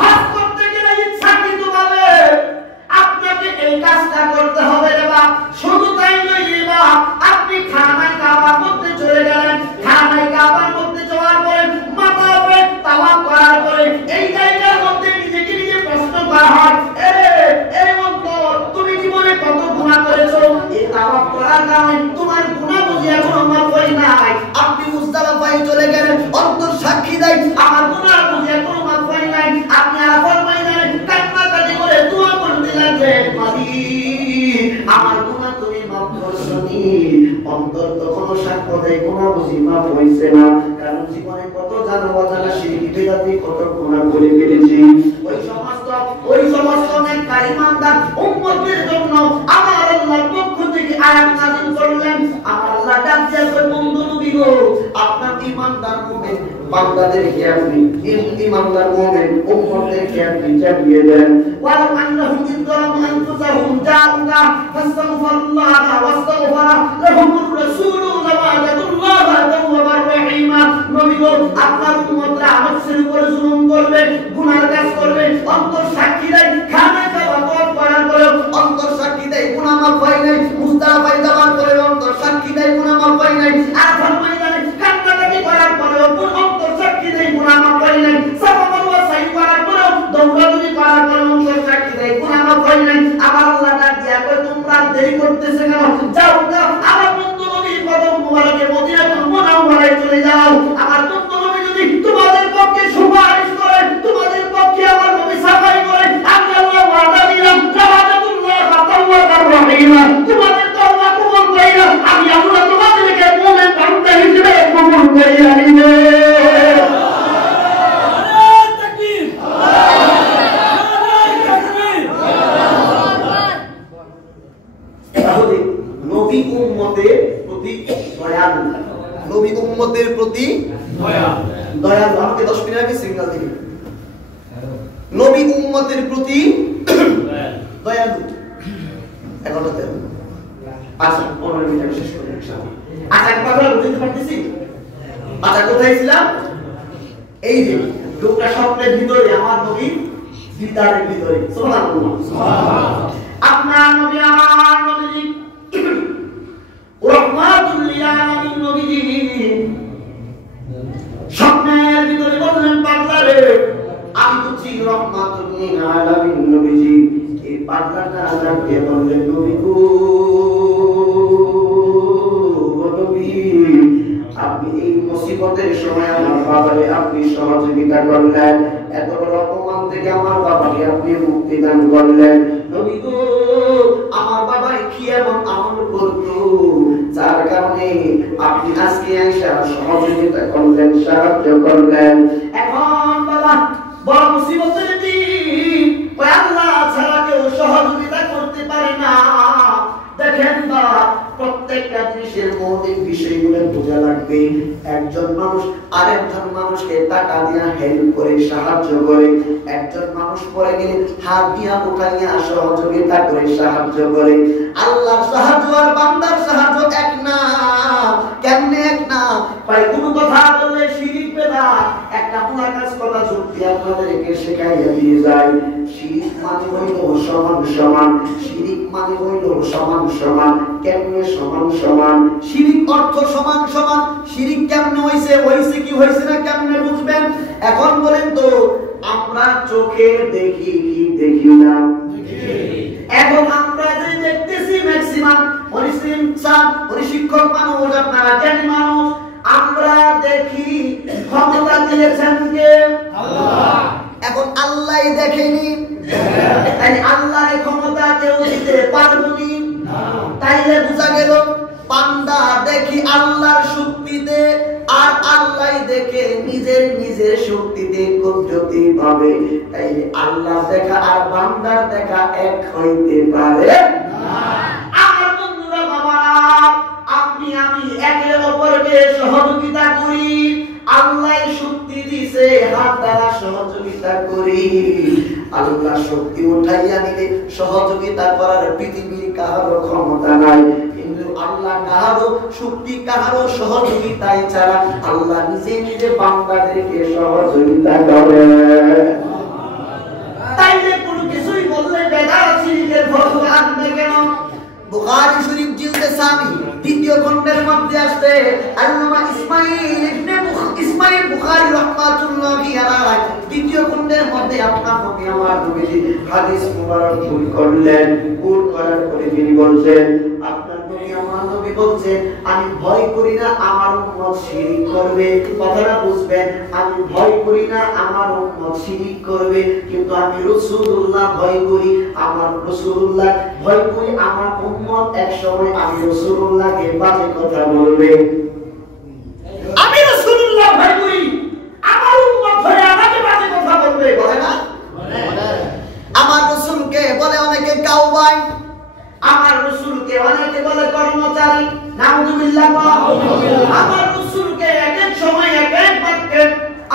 হজ করতে গেলে ইচ্ছাকৃতভাবে আপনাকে এই কাজটা করতে হবে রে বাপ শুধু তাই নয় রে বাপ আপনি খানায় কাবার মধ্যে চলে গেলেন খানায় কাবার মধ্যে যাওয়ার পরে মাথা উপরে তাওয়াফ করার পরে এই জায়গার মধ্যে নিজেকে নিজে প্রশ্ন করা হয় এই অন্তর তুমি জীবনে কত গুনাহ করেছো এই তাওয়াফ করার কারণে তোমার গুনাহ বুঝি এখনো মাফ হয় নাই আপনি মুজদালিফায় চলে গেলেন অন্তর সাক্ষী দেয় আমার গুনাহ বুঝি এখনো মাফ হয় নাই আপনি আরাফার ময়দানে কান্নাকাটি করে দোয়া করতে লাগলেন মালিক আমার গুনাহ তুমি মাফ করছনি অন্তর তখন সাক্ষ্য দেয় গুনাহ বুঝি মাফ হইছে না কারণ জীবনে কত জানা অজানা শিরক বিদআতি কত গুনাহ করে ফেলেছি ওই সমস্ত নেককার ইমানদার উম্মতের জন্য আমার আল্লাহর পক্ষ থেকে আয়াত নাযিল করলেন আমার আল্লাহ ডাক দিয়ে কই বন্ধু নবী গো আপনার ইমানদার মুমিন বান্দাদেরকে আপনি ইমানদার মুমিন উম্মতদেরকে আপনি জানিয়ে দেন ওয়ালাউ আন্নাহুম ইযলামু আনফুসাহুম জাআউকা ফাস্তাগফিরুল্লাহ ওয়াস্তাগফারা লাহুমুর রাসূলু লাওয়াজাদুল্লাহ তাওয়াবার রহিমা নবী গো আপনার উম্মতরা আমাদের উপরে জুলুম করবে গুনার কাজ করবে অন্তর সাক্ষী দেয় খানা খাওয়া পাপ করার পরে অন্তর সাক্ষী দেয় গুনাহ মাফ হয় নাই মুজদালিফায় যাওয়ার পরে অন্তর সাক্ষী দেয় গুনাহ মাফ হয় নাই আরাফার ময়দানে কান্নাকাটি করার পরে অন্তর সাক্ষী দেয় গুনাহ মাফ হয় নাই সাফা মারওয়া সাই করার পরে দৌড়াদৌড়ি করার পরে অন্তর সাক্ষী দেয় গুনাহ মাফ হয় নাই আমার আল্লাহ ডাক দিয়া কয় তোমরা দেরি করতেছে কেন যাও না আমার বন্ধু নবীর কদম মুবারকে মদিনাতুল মুনাওয়ারায় চলে যাও আমার বন্ধু নবী যদি তোমাদের পক্ষে সুপারিশ করে তোমাদের পক্ষে আমার নবী সাফাই করে আমি আল্লাহ ওয়াদা দিলাম লাওয়াজাদুল্লাহ তাওয়াবার রহিমা তোমাদের তওবা কবুল কইরা আমি আল্লাহ তোমাদেরকে মুমিন বান্দা হিসেবে কবুল কইরা নিব নবী উম্মতের প্রতি দয়ালু নবী উম্মতের প্রতি দয়ালু আমাকে 10 মিনিট আগে সিগন্যাল দিবেন নবী উম্মতের প্রতি দয়ালু এখনতে আচ্ছা 15 মিনিট শেষ করে ইনশাআল্লাহ আচ্ছা কথা বুঝতে পারতেছি আচ্ছা কোথায় ছিলাম এই যে লোকটা স্বপ্নের ভিতরে আমার নবী দিদারের ভিতরে সুবহানাল্লাহ আপনার নবী আমার নবী রাহমাতুল লিল আলামিন নবীজি স্বপ্নের ভিতরে বললেন পাগলারে আমি বুঝি রাহমাতুল লিল আলামিন নবীজি এই পাগলাটা আজাকে বললেন নবী গো নবী আপনি এই মুসিবতের সময় আমার বাবারে আপনি সহযোগিতা করলেন এত বড় অপমান থেকে আমার বাবাকে আপনি মুক্তি দান করলেন নবী গো আমার বাবা কি এমন আমল করতো যার কারণে আপনি আজকে আয়েশা সহযোগিতা করলেন সাহায্য করলেন এখন বাবা বড় মুসিবতের দিন ওই আল্লাহ ছাড়া কেউ সহযোগিতা করতে পারে না দেখেন বাবা প্রত্যেকটা জিনিসের মৌলিক বিষয়গুলো বোঝা লাগবে একজন মানুষ আরেকজন মানুষকে টাকা দিয়া হেল্প করে সাহায্য করে একজন মানুষ পরে গেলে হাত দিয়া উঠাইয়া সহযোগিতা করে সাহায্য করে আল্লাহর সাহায্য আর বান্দার সাহায্য এক না কেমনে এক না ভাই কোনো কথা বললে শিরিক বেদাত একটা পুরা কাজ কথা যুক্তি আপনাদেরকে শেখাইয়া দিয়ে যায় শিরিক মানে হইল সমান সমান শিরিক মানে হইল সমান সমান কেমনে সমান সমান শিরিক অর্থ সমান সমান শিরিক কেমনে হইছে কি হইছে না কেমনে বুঝবেন এখন বলেন তো আমরা চোখে দেখি কি দেখি না এখন আমরা যে দেখতেছি ম্যাক্সিমাম শিক্ষক মানুষ আপনারা জ্ঞানী মানুষ আমরা দেখি ক্ষমতা দিয়েছেন কে আল্লাহ এখন আল্লাহই দেখেনি তাই আল্লাহর ক্ষমতা কেউ দিতে পারবনি তাইলে বোঝা গেল বান্দা দেখি আল্লাহর শক্তিতে আর আল্লাহ দেখে নিজের শক্তিতে কুদরতি ভাবে তাইলে আল্লাহ দেখা আর বান্দার দেখা এক হইতে পারে না আমার বন্ধুরা বাবা আপনি আপনি আমি একে অপরকে সহযোগিতা করি। আল্লাহ শক্তি দিছে, হাত দ্বারা সহযোগিতা করি। আল্লাহ শক্তি উঠাইয়া দিলে সহযোগিতা করার পৃথিবীর কারো ক্ষমতা নাই। কিন্তু আল্লাহ কারো শক্তি, কারো সহযোগিতায় ছাড়া আল্লাহ নিজে নিজে বান্দাদেরকে সহযোগিতা করে। তাইলে কোনো কিছুই বললে বেদাত শিরকের ফতোয়া আসবে কেন? বুখারী শরীফ জিলদে সানি দ্বিতীয় খণ্ডের মধ্যে আসছে আল্লামা ইসমাইল বুখারী রাহমাতুল্লাহি আলাইহি দ্বিতীয় খণ্ডের মধ্যে আপনার নবী আমার নবীজি হাদিস মুবারক কোট করলেন। কোট করার পরে তিনি বলছেন, আপনার নবী আমার নবী বলছেন, আমি ভয় করি না আমার উম্মত শিরক করবে। কথাটা বুঝবেন, আমি ভয় করি না আমার উম্মত শিরক করবে, কিন্তু আমি রাসূলুল্লাহ ভয় করি, আমার রাসূলুল্লাহ ভয় করি আমার উম্মত একসময় আমি রাসূলুল্লাহকে বাজে কথা বলবে। আমি রাসূলুল্লাহ ভয় করি আমার উম্মত হয়ে আমাকে বাজে কথা বলবে। বলে না? আমার রাসূলকে বলে অনেকে কাউবাই, আমার রাসূলকে অনেকে বলে কর্মচারী। নাউযুবিল্লাহ। আমার রাসূলকে এক এক সময় এক এক বাক্যে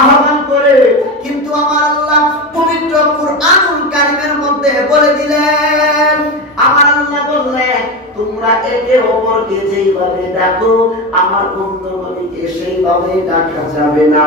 আহ্বান করে, কিন্তু আমার আল্লাহ পবিত্র কুরআনুল কারীমের মধ্যে বলে দিলেন, আমার আল্লাহ বললেন, তোমরা একে অপরকে যেইভাবে ডাকো আমার বন্ধু নবীকে সেইভাবে ডাকা যাবে না।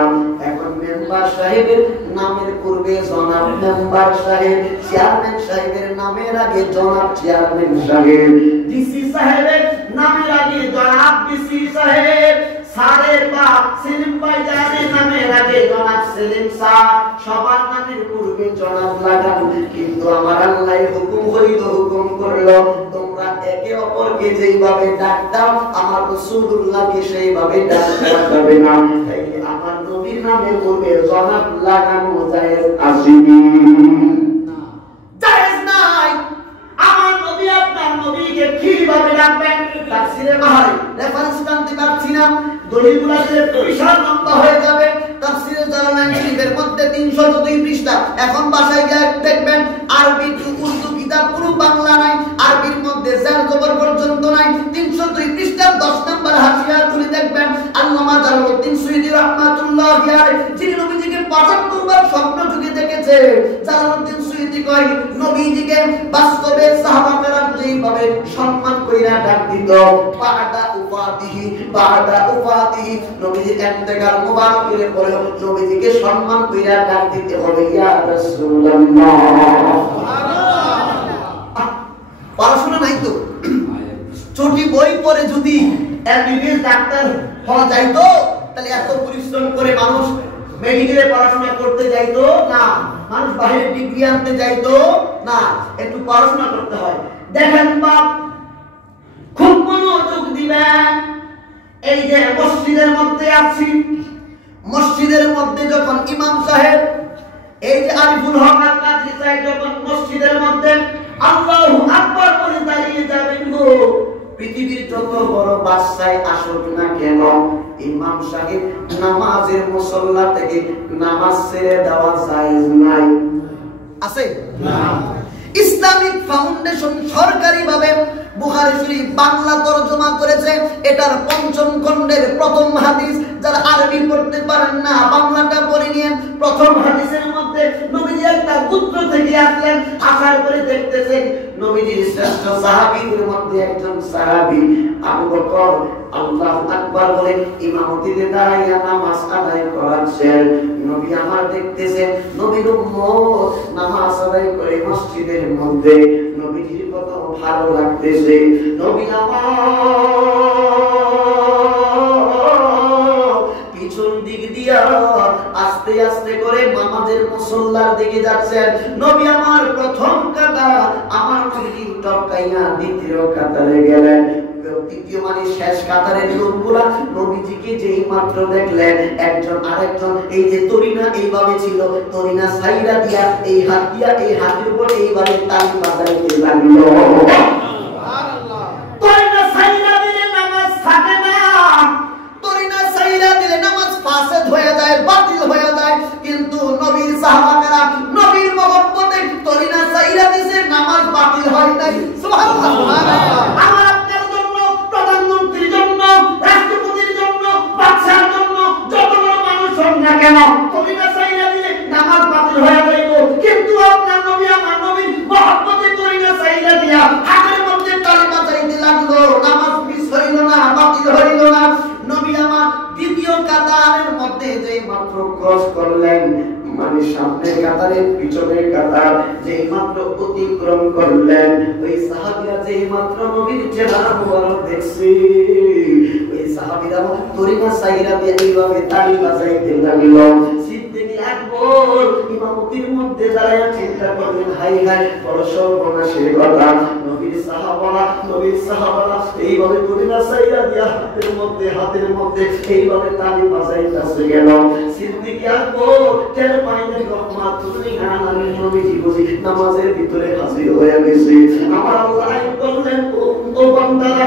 এখন মেম্বার সাহেবের নামের পূর্বে জনাব মেম্বার সাহেব, চেয়ারম্যান সাহেবের নামের আগে জনাব চেয়ারম্যান সাহেব, ডিসি সাহেবের নামের আগে জনাব ডিসি সাহেব, স্যারের বা সেলিম ভাইজানের নামের আগে জনাব সেলিম স্যার, সবার নামের পূর্বে জনাব লাগানো। কিন্তু আমার আল্লাহ হুকুম হইল, হুকুম করলো, তোমরা একে অপরকে যেইভাবে ডাক দাও আমার রাসূলুল্লাহকে সেইভাবে ডাক যাবে না। তাই আমার নবীর নামের পূর্বে জনাব লাগানো জায়েজ আসেনি, জায়েজ নাই। আমার নবী আপনার নবীকে কিভাবে ডাকবেন? তাফসীরে বাহারি রেফারেন্স টানতে পারছি না, দলিলগুলোতে বিশাল লম্বা হয়ে যাবে। তাফসীরে জালালাইন শরীফের মধ্যে 302 পৃষ্ঠা। এখন বাসায় গিয়ে দেখবেন আরবি টু উর্দু কিতাব পুরো বাংলা নাই, আরবির মধ্যে জার জবর পর্যন্ত নাই। 302 পৃষ্ঠার 10 নম্বর হাসিয়া তুলে দেখবেন আল্লামা জালালউদ্দিন সুয়ুতী রাহমাতুল্লাহি আলাইহি যিনি নবীজিকে 75 বার স্বপ্ন যুগে দেখেছে। জালালউদ্দিন সুয়ুতী কয়, নবীজিকে বাস্তবে সাহাবারা যেইভাবে সম্মান কইরা ডাক দিত, বাদা উফাতিহি নবীজির ইন্তেকাল মুবারকের পরে নবীজিকে সম্মান কইরা ডাক দিতে হবে, ইয়া রাসূলুল্লাহ। সুবহানাল্লাহ। পড়াশোনা নাই তো, ছোটি বই পড়ে যদি এমবিবিএস ডাক্তার হওয়া যাইতো তাহলে এত পরিশ্রম করে মানুষ মেডিকেলে পড়াশোনা করতে যাইতো না, মানুষ বাইরে ডিগ্রি আনতে যাইতো না। একটু পড়াশোনা করতে হয়। দেখেন বাপ, খুব মনোযোগ দিবেন। এই যে মসজিদের মধ্যে আছি, মসজিদের মধ্যে যখন ইমাম সাহেব এই যে আরিফুল হক আল কাদরি সাহেব যখন মসজিদের মধ্যে আল্লাহু আকবার বলে দাঁড়িয়ে যাবেন গো, পৃথিবীর যত বড় বাদশাহ আসুক না কেন, ইমাম সাহেব নামাজের মুসল্লা থেকে নামাজ ছেড়ে দেওয়া জায়েজ নাই। আছে না? ইসলামিক ফাউন্ডেশন সরকারিভাবে বুখারী শরীফ বাংলা তরজমা করেছে, এটার ৫ম খণ্ডের প্রথম হাদিস। যারা আরবি পড়তে পারেন না বাংলাটা পড়ে নিয়েন। প্রথম হাদিসের মধ্যে নবীজি একটা গোত্র থেকে আসলেন, আসার পরে দেখতেছেন নবীজির শ্রেষ্ঠ সাহাবীদের মধ্যে একজন সাহাবী আবু বকর আল্লাহু আকবার বলে ইমামতিতে দাঁড়াইয়া নামাজ আদায় করাচ্ছেন। নবী আমার দেখতেছেন নবীর উম্মত নামাজ আদায় করে মসজিদের মধ্যে, নবীজির কত ভালো লাগতেছে। নবী আমার পিছন দিক দিয়া আস্তে আস্তে করে নামাজের মুসল্লার দিকে যাচ্ছেন। নবী আমার প্রথম কাতার, আমার নবী টপকাইয়া দ্বিতীয় কাতারে গেলেন। তৃতীয় মানে শেষ কাতারের লোকগুলা নবীজিকে যেই মাত্র দেখলেন, একজন আরেকজন এই যে তরিনা এইভাবে ছিল, তরিনা সাইরা দিয়া এই হাত দিয়া এই হাতের উপর এইভাবে তালি বাজাইতে লাগলো। সুবহানাল্লাহ। তরিনা সাইরা দিলে নামাজ থাকে না, তরিনা সাইরা দিলে নামাজ ফাসেদ হয়ে যায়, বাতিল হয়ে যায়। কিন্তু নবীর সাহাবারা নবীর মহব্বতে তরিনা সাইরা দিছে, নামাজ বাতিল হয় নাই। সুবহানাল্লাহ। আমার প্রধানমন্ত্রীর জন্য কাতারের পিছনে কাতার যেই মাত্র অতিক্রম করলেন, ওই সাহাবীরা যেই মাত্র নবীর চেহারা মুবারক দেখছে, ওই সাহাবীরা তরিকা সাইরা দিয়ে এইভাবে তালি বাজাইতে লাগল। সিদ্দিক আকবর ইমামতির মধ্যে দাঁড়ায় চিন্তা করলেন, হাই হাই বড় সর্বনাশের কথা, নবীর সাহাবারা এইভাবে তরিকা সাইরা দিয়ে হাতের মধ্যে এইভাবে তালি বাজাইতেছে গেল। সিদ্দিক আকবর টের পাইলেন রহমাত আমি নবীজি বুঝি নামাজের ভিতরে হাজির হয়ে গেছে। আমার আল্লাহ বললেন, ও বান্দারা,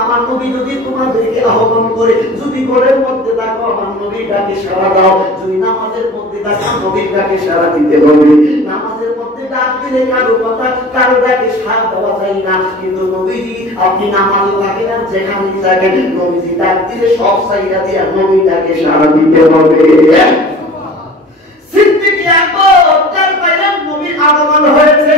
আমার নবী যদি তোমাদেরকে আহ্বান করে, যদি ঘরের মধ্যে থাকো আমার নবীর ডাকে সাড়া দাও, যদি নামাজের মধ্যে থাকো নবীর ডাকে সাড়া দিতে হবে। নামাজের মধ্যে ডাক দিলে কারো কথা কারো ডাকে সাড়া দেওয়া যায় না, কিন্তু নবীজি আপনি নামাজে থাকেন আর যেখানেই থাকেন নবীজি ডাক দিলে সব সাইরা দিয়ে নবীর ডাকে সাড়া দিতে হবে। সিদ্দিক আকবর তার পাইলেন নবীর আগমন হয়েছে।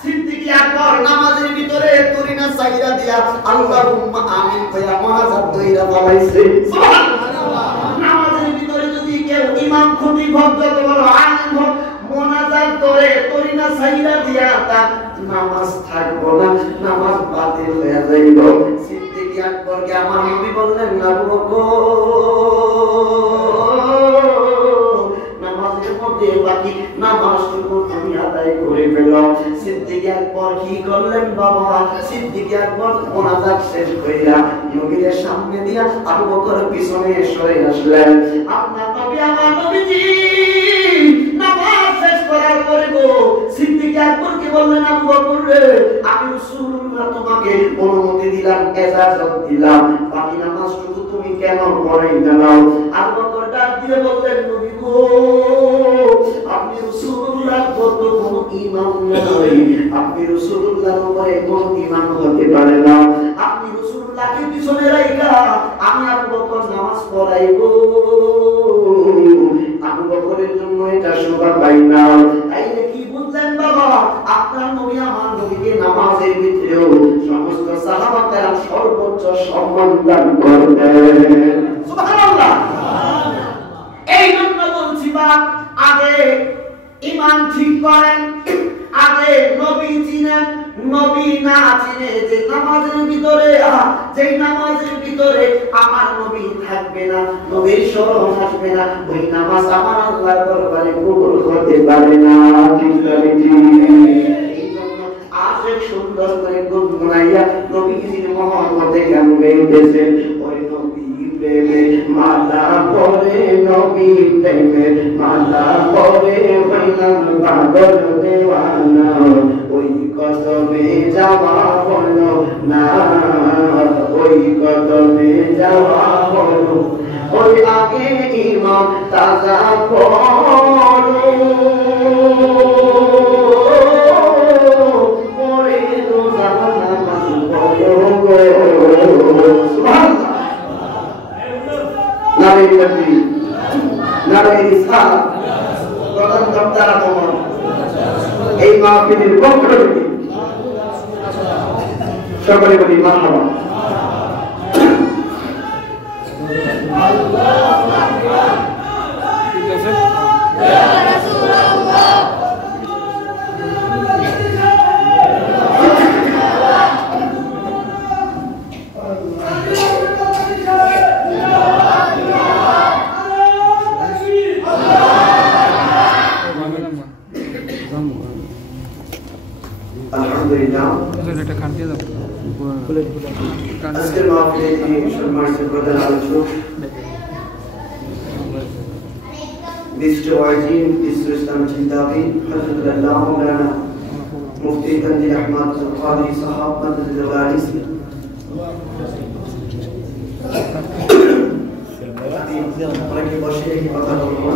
সিদ্দিক আকবর নামাজের ভিতরে তরিনা সাইরা দিয়া আল্লাহুম্মা আমিন কইরা মুনাজাত কইরা বলাইছে। সুবহানাল্লাহ। নামাজের ভিতরে যদি কেউ ইমাম খতিব ভক্ত বড় আলেম হোক মুনাজাত করে তরিনা সাইরা দিয়া তার নামাজ থাকবো না, নামাজ বাতিল হয়ে যাইব। সিদ্দিক আকবরকে আমার নবী বললেন, আবু বকর বাকি নামাজটুকু তুমি আদায় করে ফেলো। সিদ্দিক আকবর কি করলেন বাবা? সিদ্দিক আকবর মুনাজাত শেষ কইরা নবীর সামনে দিয়া আবু বকর পিছনে সরে আসলেন। আপনার নবী আমার নবীজি নামাজ শেষ করার পরে গো সিদ্দিক আকবরকে বললেন, আবু বকর রে, আমি রাসূলুল্লাহ তোমাকে অনুমতি দিলাম, ইজাজত দিলাম, বাকি নামাজটুকু তুমি কেন পড়াই না? আবু বকর ডাক দিয়ে বললেন, নবী গো আপনি রাসূলুল্লাহ কত কোন ইমাম নয়, আপনি রাসূলুল্লাহর উপরে কোন ইমাম হতে পারে না। আপনি রাসূলুল্লাহকে পিছনে রাখা আমি আবু বকর নামাজ পড়াইবো, আবু বকরের জন্য এটা শোভা পাই না। তাইলে কি বুঝলেন বাবা? আপনার নবী আমার নবীকে নামাজের ভিতরেও সমস্ত সাহাবা কেরাম সর্বোচ্চ সম্মান দান করতেন। সুবহানাল্লাহ। এই জন্য বলছি বা আগে ঈমান ঠিক করেন, আগে নবী চিনেন। নবী না চিনে যে নামাজের ভিতরে আমার নবী থাকবে না, নবীর স্মরণ আসবে না, ওই নামাজ আমার আল্লাহর দরবারে কবুল হতে পারে না। ঠিক আছে? এই জন্য আশেক সুন্দর করে গুনগুনাইয়া নবীজির মহব্বতে গান গাইতেছেন। ওই নবী প্রেমে মালা পরে, নবী প্রেমে মালা পরে হইলাম পাগল দেওয়ানা, ওই কদমে যাওয়া হলো না, ওই কদমে যাওয়া হলো, ওই আগে ইমাম তাজা পড়ো, পরে রোজা নামাজ পড়ো গো। সুবহানাল্লাহ। নারে তাকবীর, নারে রিসালাত, প্রধান বক্তা আগমন। এই মাহফিলের পক্ষ থেকে সকলে বলি মারহাবা। আল্লাহু আকবার। ঠিক আছে? ইয়া রাসূলুল্লাহ। আলহামদুলিল্লাহ। এটা খান দিয়ে দাও। আজকের মাহফিলে যিনি সম্মানিত প্রধান আলোচক বিশিষ্ট ওয়াইজি ইসলাম চিন্তাবিদ হযরত আল্লাহ মাওলানা মুফতি তানজিল আহমদ কাদি সাহেব মাদ্রাসা আলিস অনেকে বসে কথা বলবো।